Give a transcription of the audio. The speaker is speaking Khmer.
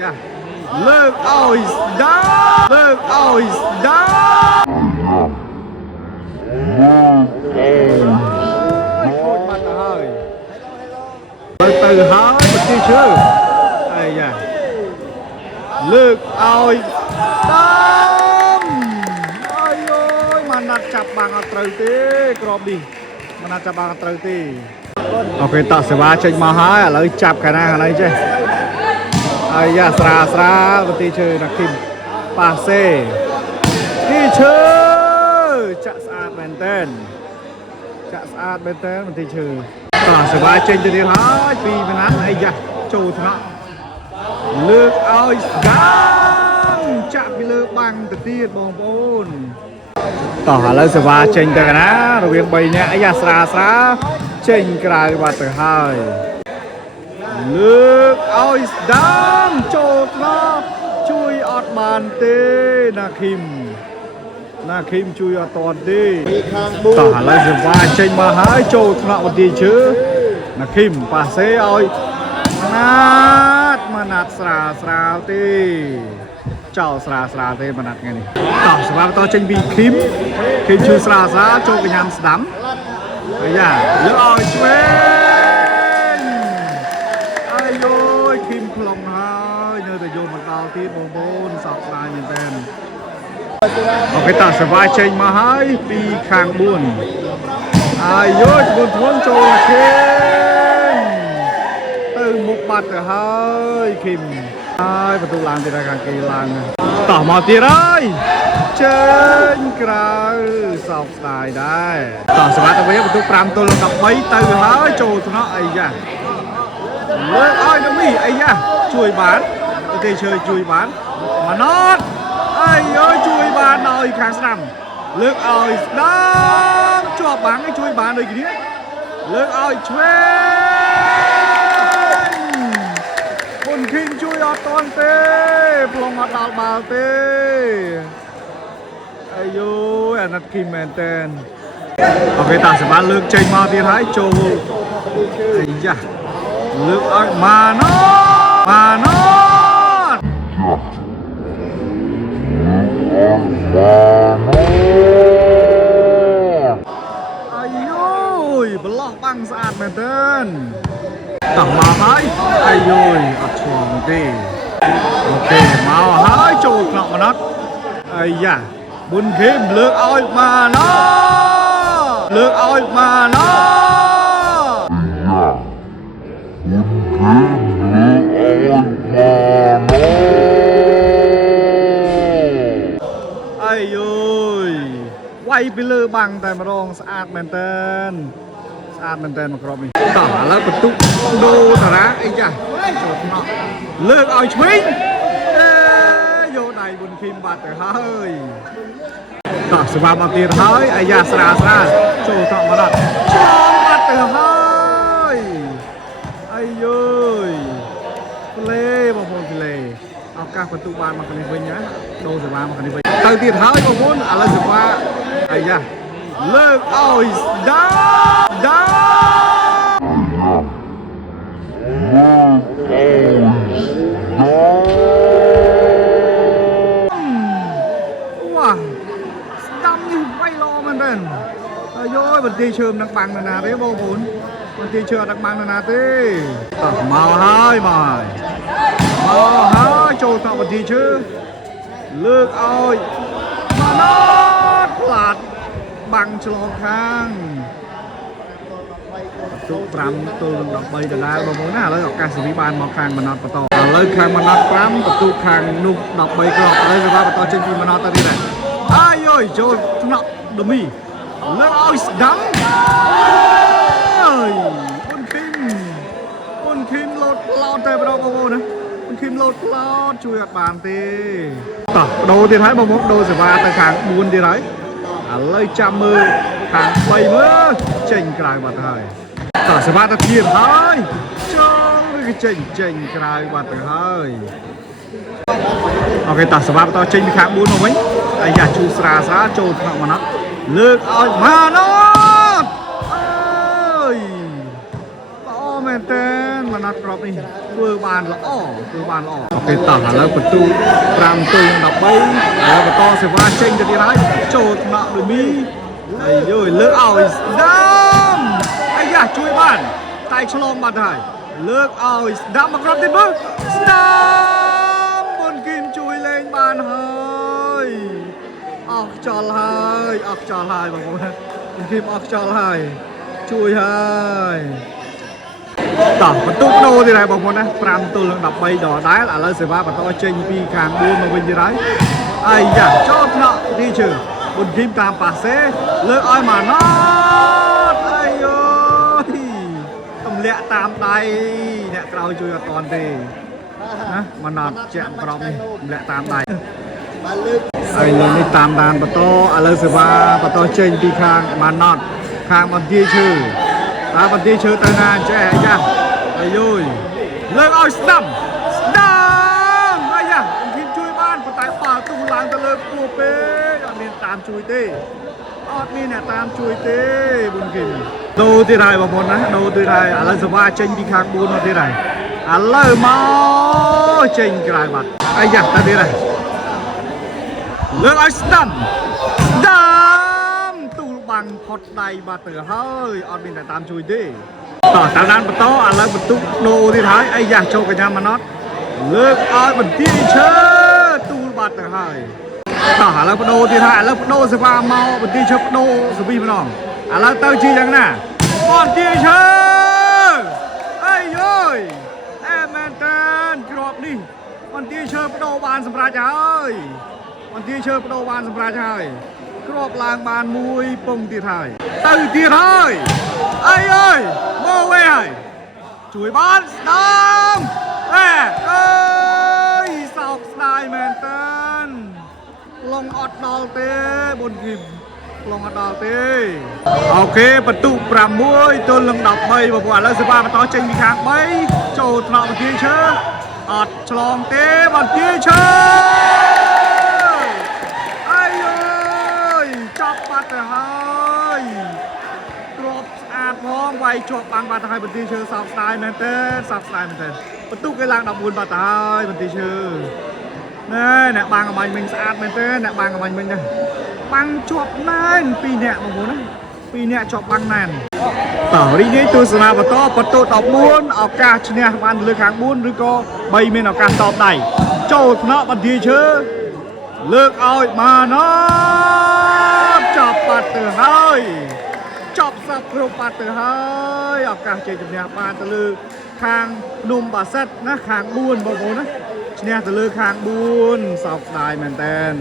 យ៉ាលើកឲ្យស្ដាប់លើកឲ្យស្ដាប់ខូចបាត់ទៅហើយទៅហើយប្រទេសជើអាយ៉ាលើកឲ្យស្ដាប់អាយអើយមិនណាត់ចាប់បាំងអត់ត្រូវទេក្របនេះមិនណាត់ចាប់បាំងអត់ត្រូវទេអូខេតោះសេវាចេញមកហើយឥឡូវចាប់កាលណាហ្នឹងចេះអាយ៉ាស្រាប្រទេសជើណាគីមប៉ាសេទីឈើចាក់ស្អាតមែនតើចាក់ស្អាតមែនតើប្រទេសជើតោះសេវាចេញទៅទៀតហើយពីមណាត់អាយ៉ាចូលថ្នាក់លើកឲ្យស្ដាំចាក់ពីលើបាំងទៅទៀតបងប្អូនតោះឥឡូវសេវាចេញទៅណារវាង3នាក់អាយ៉ាស្រាចេញក្រៅបាត់ទៅហើយលើកឲ្យស្ដាំចូលថ្នាក់ជួយអត់បានទេណាគីមជួយអត់តាន់ទេតោះឥឡូវសេវាចេញមកហើយចូលថ្នាក់បន្ទាយជើណាគីមប៉ាសេឲ្យម៉ាណាត់ស្រាលទេចោលស្រាលទេម៉ាណាត់ថ្ងៃនេះតោះសម្រាប់តចេញពីគីមជួយស្រាលចូលកញ្ញាំស្ដាំអាយ៉ាលើកឲ្យឆ្វេងអាយយគីមខ្លងហើយនៅតែយកមកដល់ទៀតបងប្អូនសោកស្ដាយមែនតើអូខេតោះសេវាចេញមកហើយពីខាង4អាយយធ្ងន់ចូលខេទៅមុខបាត់ទៅហើយគីមហើយបន្ទូឡើងទៀតខាងគេឡើងតោះមកទៀតហើយចេញក្រៅសោកស្ដាយដែរតោះសម្រាប់ទៅវិញបន្ទូ5ទល់នឹង13ទៅហើយចូលថ្នាក់អីយ៉ាលើកឲ្យទៅមីអីយ៉ាជួយបានប្រទេសជើជួយបានម៉ាណតអីអើយជួយបានដល់ខាងស្ដាំលើកឲ្យស្ដាំជាប់បាំងជួយបានដូចគ្នាលើកឲ្យឆ្វេងគុនគីមជួយអត់តាន់ទេប្លង់អត់ដល់បាល់ទេអាយអាណិតគីមមែនតើអូខេតាសម្រាប់លើកចេញមកទៀតហើយចូលអាយ៉ាលើកឲ្យម៉ាណតអាយបលោះបាំងស្អាតមែនតើតោះមកហើយអាយអត់ឆ្លងទេអូខេមកហើយចូលក្លោកម៉ាណតអាយ៉ាប៊ុនគីមលើកឲ្យម៉ាណតអាយវាយពីលើបាំងតែម្ដងស្អាតមែនតើមកក្របនេះតោះឥឡូវបន្ទុកដូរតារាងអីចាចូលថ្នាក់លើកឲ្យឆ្វេងយកដៃប៊ុនគីមបាត់ទៅហើយតោះសម្រាប់មកទៀតហើយអាយ៉ាស្រាចូលថ្នាក់មកដល់ឆ្លងបាត់ទៅហើយអាយផ្លេបងប្អូនផ្លេឱកាសបន្ទុកបានមកខាងនេះវិញណាដូរសេវាមកខាងនេះវិញទៅទៀតហើយបងប្អូនឥឡូវសេវាអាយ៉ាលើកឲ្យស្ដាប់វ៉ាស្ដាំនេះវាយល្អមែនទេអាយបន្ទាយឈើមិនដឹងបាំងណាទេបងប្អូនបន្ទាយឈើអត់ដឹងបាំងណាទេតោះមកហើយចូលតបន្ទាយឈើលើកឲ្យម៉ាណតផ្លាត់បាំងឆ្លងខាងទុក5ទល់នឹង13ដដែលបងប្អូនណាឥឡូវឱកាសសេរីបានមកខាងម៉ាណតបន្តឥឡូវខាងម៉ាណត5បន្ទុកខាងនោះ13គ្រាប់ឥឡូវសេវាបន្តចេញពីម៉ាណតទៅទៀតអាយចូលថ្នាក់ដមីលើកឲ្យស្ដាំគុនគីមលោតផ្លោតតែម្ដងបងប្អូនណាគុនគីមលោតផ្លោតជួយអត់បានទេតោះដូរទៀតហើយបងប្អូនដូរសេវាទៅខាង4ទៀតហើយឥឡូវចាំមើលខាង3មើលចេញក្រៅបាត់ហើយតោះសេវាទៅទៀតហើយចូលឬចេញក្រៅបាត់ទៅហើយអូខេតោះសេវាបន្តចេញពីខាង4មកវិញអាយ៉ាជួយស្រាចូលថ្នាក់ម៉ាណតលើកឲ្យម៉ាណតអើយល្អមែនតើ mà nó drop đi vừa bàn là ok tỏ là bật tu làm tu đọc bay và to sẽ va chênh cho đi lái trột nọ rồi mi đây rồi lỡ ỏi đam ai da chui bàn tay cho lon bàn thải lỡ ỏi đam mà drop đi bước đam buồn kim chui lên bàn hơi ọc cho hai bằng buồn kim ọc cho hai chui haiต่อประตูโดที่ไรบางคนนะปรามตัวลังดับไปดอได้ละเลยเสียว่าประตูเชงปีขางบูนมาเป็นยังไงไอ้ยาชอบเนาะที่เชื่อบนทีมตามป่าเซ่เลิกอ้อยมานอดไอ้โย่ตำเละตามไตเนี่ยเราช่วยตอนตีนะมานอดแจมกรอบนี่เละตามไตไอ้เรื่องนี้ตามดานประตูอะไรเสียว่าประตูเชงปีขางมานอดขางมันที่เชื่อวันที่เชิญตานานแจ้จ้ะไอ้ยุ้ยเลิกเอาสตัมไอ้ยะทีมช่วยบ้านปะไตป่าตูหลังตะเลิกปัวเป๊ะอันนี้ตามช่วยเต้ออดนี่เนี่ยตามช่วยเต้บุญกินดูที่ไรบางคนนะดูที่ไรอะไรสว่าเชงที่ข้างบุญมาที่ไรอะไรมาเชงกลายบัดไอ้ยะตาที่ไรเลิกเอาสตัมบังพอดใดบาเตอร์เฮ้ยออดบินแต่ตามช่วยดิต่อตามนั้นประตูอะไรประตูโนที่ท้ายไอ้ยาโชว์กันยามาน็อตเลิกออดบันที่เชิดตูบาเตอร์เฮ้ยต่ออะไรประตูที่ท้ายแล้วประตูสภาเมาบันที่เชิดประตูสปีมันน้องอะไรเต้าจีอย่างน่ะบันที่เชิดไอ้ย้อยแอมแมนเทนกรอบนี่บันที่เชิดประตูบานสำราญเฮ้ยบันที่เชิดประตูบานสำราญเฮ้ยครอบลางบานมวยปงตีไทยตื่นตีไทยไอ้เอ้ยโมเว่ยช่วยบ้านน้ำเอ้ยสาวสไตล์แมนเทนลงอดดอลเต้บนกิมลงอดดอลเต้โอเคประตูปรามมวยตัวลงดับใบบอกว่าแล้วสิบ้ามาต่อเจงมีขางใบโจทย์เราบันทีเชิญอดฉลองเต้บันทีเชิญจับบัตรให้กรอบอาดพร้อมไวจวบบางบัตรให้บันทีเชื่อสาวสไตล์แมนเทนประตูกำลังดับบุญบัตรให้บันทีเชื่อเนี่ยบางกับมันสะอาดแมนเทนเนี่ยบางกับมันเนี่ยบางจวบนั่นปีเนี่ยบางคนนะปีเนี่ยจวบบางนั่นต่อทีนี้ตัวสนามประตูตบบุญเอาการชนะมันเลือกหางบุญหรือก็ใบเมนเอาการตอบได้โจทย์เนาะบันทีเชื่อเลือกเอามาเนาะจับปัดเตอร์ให้จับสับโครปัดเตอร์ให้ออกการเจอจุดเนี้ยมาตะลือคางนุ่มบาเซ็ตนะคางบุญบางคนนะเนี่ยตะลือคางบุญสาวสไตล์แมนเทน